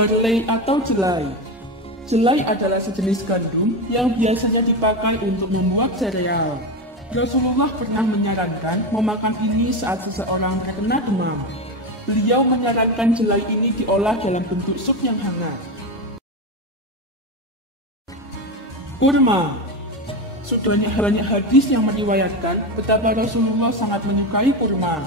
Barley atau jelai. Jelai adalah sejenis gandum yang biasanya dipakai untuk membuat sereal. Rasulullah pernah menyarankan memakan ini saat seseorang terkena demam. Beliau menyarankan jelai ini diolah dalam bentuk sup yang hangat. Kurma. Sudah banyak hadis yang meriwayatkan betapa Rasulullah sangat menyukai kurma.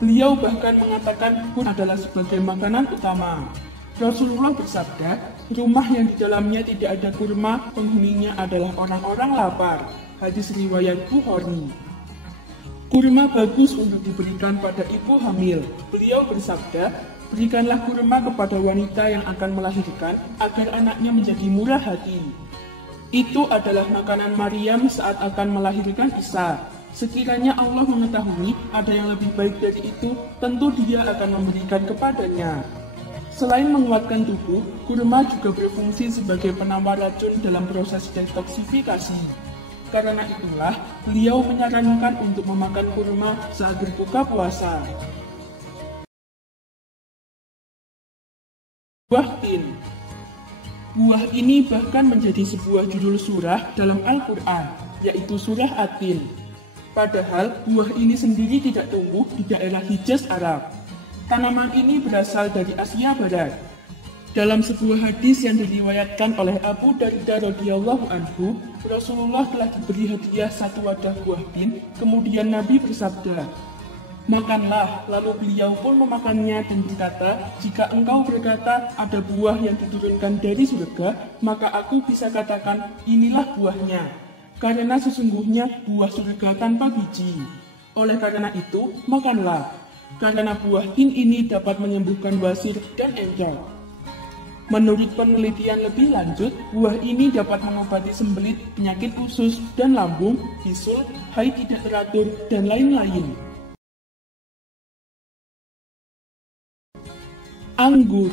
Beliau bahkan mengatakan kurma adalah sebagai makanan utama. Rasulullah bersabda, rumah yang di dalamnya tidak ada kurma, penghuninya adalah orang-orang lapar. Hadis riwayat Bukhari. Kurma bagus untuk diberikan pada ibu hamil. Beliau bersabda, berikanlah kurma kepada wanita yang akan melahirkan agar anaknya menjadi murah hati. Itu adalah makanan Maryam saat akan melahirkan Isa. Sekiranya Allah mengetahui ada yang lebih baik dari itu, tentu Dia akan memberikan kepadanya. Selain menguatkan tubuh, kurma juga berfungsi sebagai penawar racun dalam proses detoksifikasi. Karena itulah, beliau menyarankan untuk memakan kurma saat berbuka puasa. Buah tin. Buah ini bahkan menjadi sebuah judul surah dalam Al-Quran, yaitu surah At-Tin. Padahal, buah ini sendiri tidak tumbuh di daerah Hijaz Arab. Tanaman ini berasal dari Asia Barat. Dalam sebuah hadis yang diriwayatkan oleh Abu Darda radhiyallahu anhu, Rasulullah telah diberi hadiah satu wadah buah tin, kemudian Nabi bersabda, "Makanlah," lalu beliau pun memakannya dan berkata, "Jika engkau berkata ada buah yang diturunkan dari surga, maka aku bisa katakan inilah buahnya, karena sesungguhnya buah surga tanpa biji. Oleh karena itu, makanlah. Karena buah tin ini dapat menyembuhkan basir dan encok." Menurut penelitian lebih lanjut, buah ini dapat mengobati sembelit, penyakit usus dan lambung, bisul, haid tidak teratur, dan lain-lain. Anggur.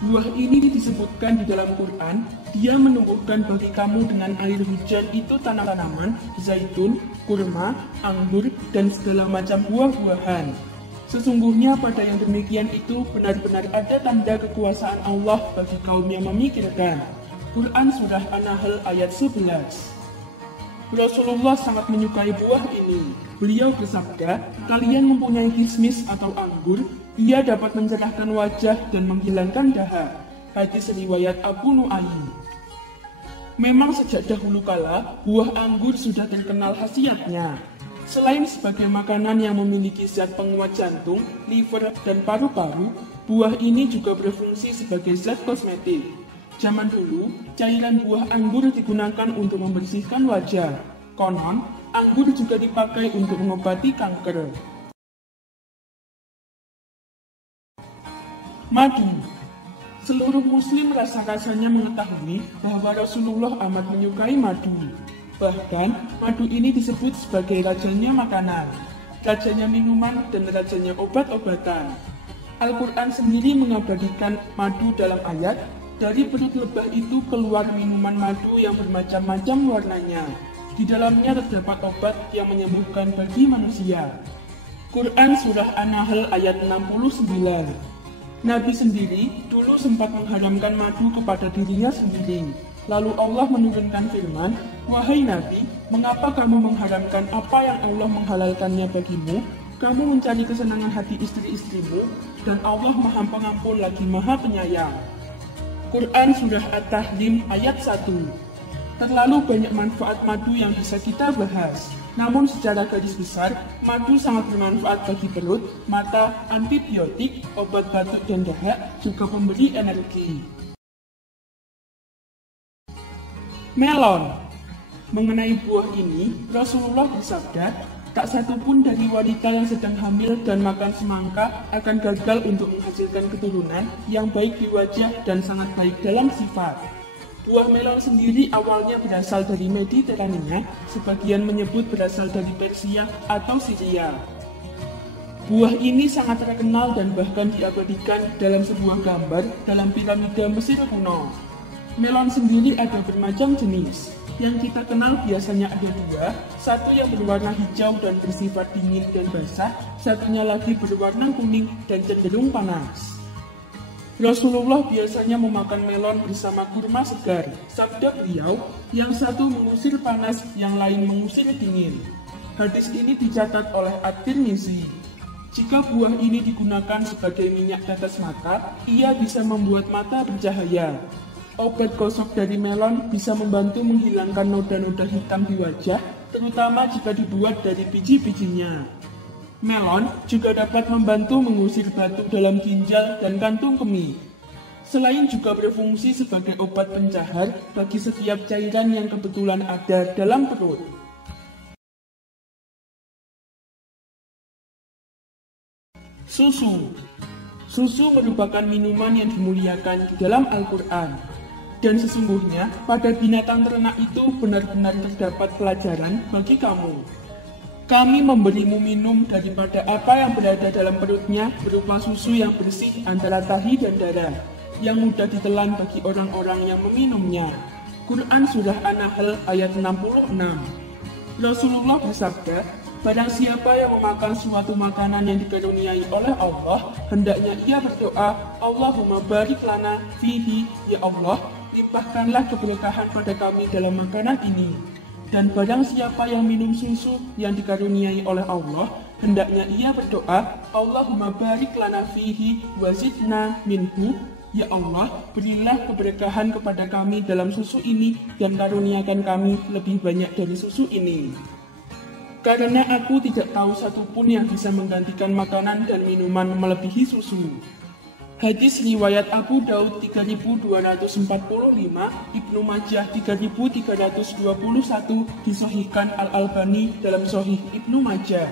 Buah ini disebutkan di dalam Quran, dia menumbuhkan bagi kamu dengan air hujan itu tanaman, zaitun, kurma, anggur, dan segala macam buah-buahan. Sesungguhnya pada yang demikian itu benar-benar ada tanda kekuasaan Allah bagi kaum yang memikirkan. Quran Surah An-Nahl ayat 11. Rasulullah sangat menyukai buah ini. Beliau bersabda, kalian mempunyai kismis atau anggur, ia dapat mencerahkan wajah dan menghilangkan dahak. Hadis riwayat Abu Nu'aim. Memang sejak dahulu kala, buah anggur sudah terkenal khasiatnya. Selain sebagai makanan yang memiliki zat penguat jantung, liver, dan paru-paru, buah ini juga berfungsi sebagai zat kosmetik. Zaman dulu, cairan buah anggur digunakan untuk membersihkan wajah. Konon, anggur juga dipakai untuk mengobati kanker. Madu. Seluruh muslim rasa-rasanya mengetahui bahwa Rasulullah amat menyukai madu. Bahkan, madu ini disebut sebagai rajanya makanan, rajanya minuman, dan rajanya obat-obatan. Al-Quran sendiri mengabadikan madu dalam ayat, dari perut lebah itu keluar minuman madu yang bermacam-macam warnanya. Di dalamnya terdapat obat yang menyembuhkan bagi manusia. Quran Surah An-Nahl ayat 69. Nabi sendiri dulu sempat mengharamkan madu kepada dirinya sendiri. Lalu Allah menurunkan firman, "Wahai Nabi, mengapa kamu mengharamkan apa yang Allah menghalalkannya bagimu? Kamu mencari kesenangan hati istri-istrimu, dan Allah Maha Pengampun lagi Maha Penyayang." Quran Surah At-Tahrim ayat 1. Terlalu banyak manfaat madu yang bisa kita bahas. Namun secara garis besar, madu sangat bermanfaat bagi perut, mata, antibiotik, obat batuk dan dahak, juga memberi energi. Melon. Mengenai buah ini, Rasulullah bersabda, tak satu pun dari wanita yang sedang hamil dan makan semangka akan gagal untuk menghasilkan keturunan yang baik di wajah dan sangat baik dalam sifat. Buah melon sendiri awalnya berasal dari Mediterania, sebagian menyebut berasal dari Persia atau Syria. Buah ini sangat terkenal dan bahkan diabadikan dalam sebuah gambar dalam piramida Mesir kuno. Melon sendiri ada bermacam jenis. Yang kita kenal biasanya ada dua, satu yang berwarna hijau dan bersifat dingin dan basah, satunya lagi berwarna kuning dan cenderung panas. Rasulullah biasanya memakan melon bersama kurma segar. Sabda beliau, yang satu mengusir panas, yang lain mengusir dingin. Hadis ini dicatat oleh At-Tirmizi. Jika buah ini digunakan sebagai minyak tetes mata, ia bisa membuat mata bercahaya. Obat gosok dari melon bisa membantu menghilangkan noda-noda hitam di wajah, terutama jika dibuat dari biji-bijinya. Melon juga dapat membantu mengusir batu dalam ginjal dan kantung kemih. Selain juga berfungsi sebagai obat pencahar bagi setiap cairan yang kebetulan ada dalam perut. Susu. Susu merupakan minuman yang dimuliakan di dalam Al-Quran. Dan sesungguhnya pada binatang ternak itu benar-benar terdapat pelajaran bagi kamu. Kami memberimu minum daripada apa yang berada dalam perutnya berupa susu yang bersih antara tahi dan darah, yang mudah ditelan bagi orang-orang yang meminumnya. Quran Surah An-Nahl ayat 66. Rasulullah bersabda, barang siapa yang memakan suatu makanan yang dikaruniai oleh Allah, hendaknya ia berdoa, Allahumma barik lana fihi, ya Allah, limpahkanlah keberkahan pada kami dalam makanan ini. Dan barang siapa yang minum susu yang dikaruniai oleh Allah, hendaknya ia berdoa, Allahumma barik lana fihi wazidna minhu, ya Allah, berilah keberkahan kepada kami dalam susu ini dan karuniakan kami lebih banyak dari susu ini. Karena aku tidak tahu satupun yang bisa menggantikan makanan dan minuman melebihi susu. Hadis riwayat Abu Daud 3245, Ibnu Majah 3321, disahihkan Al-Albani dalam Sahih Ibnu Majah.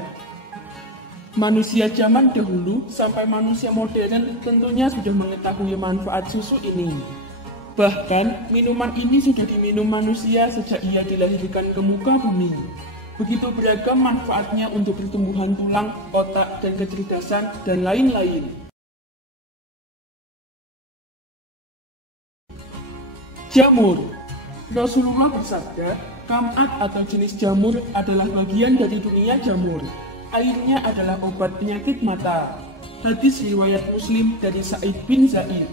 Manusia zaman dahulu sampai manusia modern tentunya sudah mengetahui manfaat susu ini. Bahkan minuman ini sudah diminum manusia sejak ia dilahirkan ke muka bumi. Begitu beragam manfaatnya untuk pertumbuhan tulang, otak, dan kecerdasan, dan lain-lain. Jamur. Rasulullah bersabda, kam'at atau jenis jamur adalah bagian dari dunia jamur. Airnya adalah obat penyakit mata. Hadis riwayat Muslim dari Sa'id bin Zaid.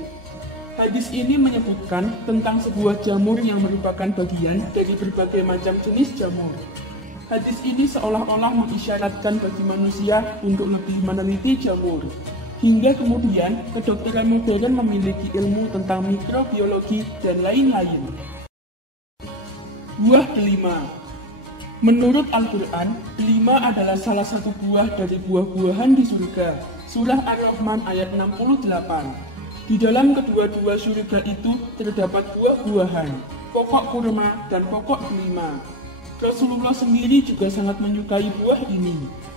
Hadis ini menyebutkan tentang sebuah jamur yang merupakan bagian dari berbagai macam jenis jamur. Hadis ini seolah-olah mengisyaratkan bagi manusia untuk lebih meneliti jamur. Hingga kemudian, kedokteran modern memiliki ilmu tentang mikrobiologi dan lain-lain. Buah delima. Menurut Al-Quran, delima adalah salah satu buah dari buah-buahan di surga. Surah Ar-Rahman ayat 68. Di dalam kedua-dua surga itu terdapat buah-buahan, pokok kurma dan pokok delima. Rasulullah sendiri juga sangat menyukai buah ini.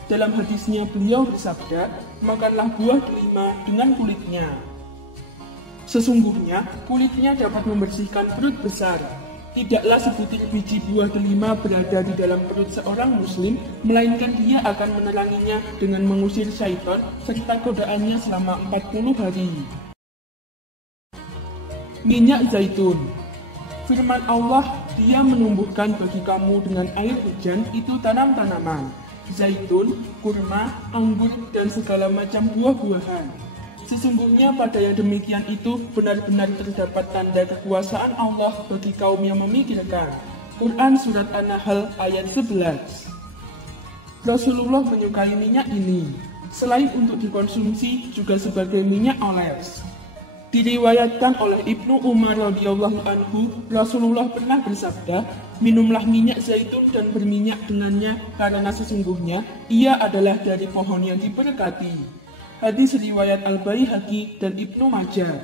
Dalam hadisnya beliau bersabda, makanlah buah delima dengan kulitnya. Sesungguhnya, kulitnya dapat membersihkan perut besar. Tidaklah sebutir biji buah delima berada di dalam perut seorang muslim, melainkan dia akan meneranginya dengan mengusir syaitan serta godaannya selama 40 hari. Minyak zaitun. Firman Allah, Dia menumbuhkan bagi kamu dengan air hujan itu tanam-tanaman, zaitun, kurma, anggur, dan segala macam buah-buahan. Sesungguhnya pada yang demikian itu benar-benar terdapat tanda kekuasaan Allah bagi kaum yang memikirkan. Quran Surat An-Nahl ayat 11. Rasulullah menyukai minyak ini, selain untuk dikonsumsi juga sebagai minyak oles. Diriwayatkan oleh Ibnu Umar radhiyallahu anhu, Rasulullah pernah bersabda, minumlah minyak zaitun dan berminyak dengannya karena sesungguhnya ia adalah dari pohon yang diberkati. Hadis riwayat Al-Baihaqi dan Ibnu Majah.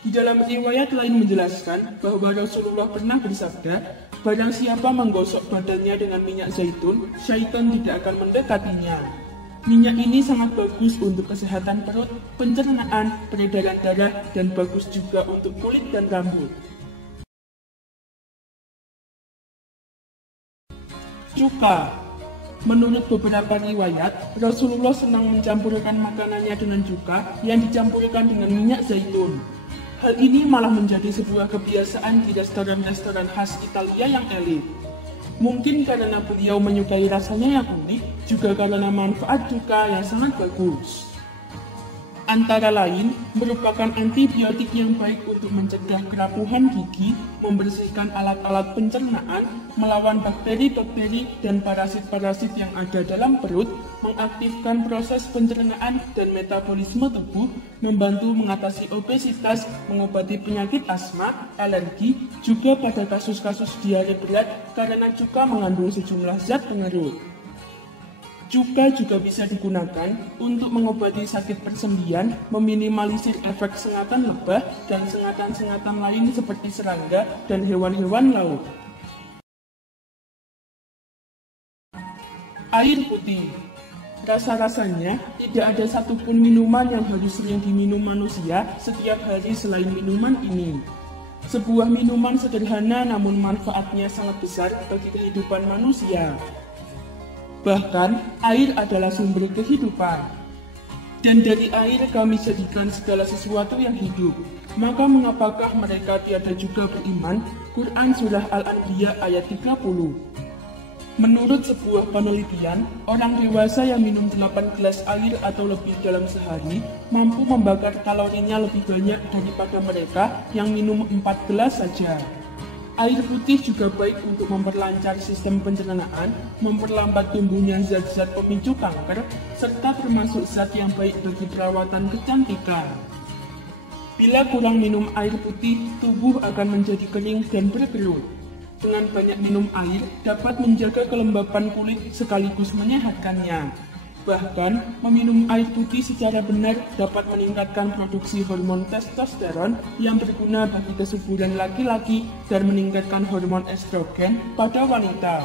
Di dalam riwayat lain menjelaskan bahwa Rasulullah pernah bersabda, barang siapa menggosok badannya dengan minyak zaitun, syaitan tidak akan mendekatinya. Minyak ini sangat bagus untuk kesehatan perut, pencernaan, peredaran darah, dan bagus juga untuk kulit dan rambut. Cuka. Menurut beberapa riwayat, Rasulullah senang mencampurkan makanannya dengan cuka yang dicampurkan dengan minyak zaitun. Hal ini malah menjadi sebuah kebiasaan di restoran-restoran khas Italia yang elit. Mungkin karena beliau menyukai rasanya yang unik, juga karena manfaat cuka yang sangat bagus. Antara lain, merupakan antibiotik yang baik untuk mencegah kerapuhan gigi, membersihkan alat-alat pencernaan, melawan bakteri-bakteri dan parasit-parasit yang ada dalam perut, mengaktifkan proses pencernaan dan metabolisme tubuh, membantu mengatasi obesitas, mengobati penyakit asma, alergi, juga pada kasus-kasus diare berat karena cuka mengandung sejumlah zat pengerut. Cuka juga bisa digunakan untuk mengobati sakit persendian, meminimalisir efek sengatan lebah dan sengatan-sengatan lain seperti serangga dan hewan-hewan laut. Air putih. Rasa-rasanya, tidak ada satupun minuman yang harus sering diminum manusia setiap hari selain minuman ini. Sebuah minuman sederhana namun manfaatnya sangat besar bagi kehidupan manusia. Bahkan, air adalah sumber kehidupan. Dan dari air kami jadikan segala sesuatu yang hidup. Maka mengapakah mereka tiada juga beriman? Quran Surah Al-Anbiya ayat 30. Menurut sebuah penelitian, orang dewasa yang minum 8 gelas air atau lebih dalam sehari mampu membakar kalorinya lebih banyak daripada mereka yang minum 4 gelas saja. Air putih juga baik untuk memperlancar sistem pencernaan, memperlambat tumbuhnya zat-zat pemicu kanker, serta termasuk zat yang baik bagi perawatan kecantikan. Bila kurang minum air putih, tubuh akan menjadi kering dan berkerut. Dengan banyak minum air, dapat menjaga kelembapan kulit sekaligus menyehatkannya. Bahkan, meminum air putih secara benar dapat meningkatkan produksi hormon testosteron yang berguna bagi kesuburan laki-laki dan meningkatkan hormon estrogen pada wanita.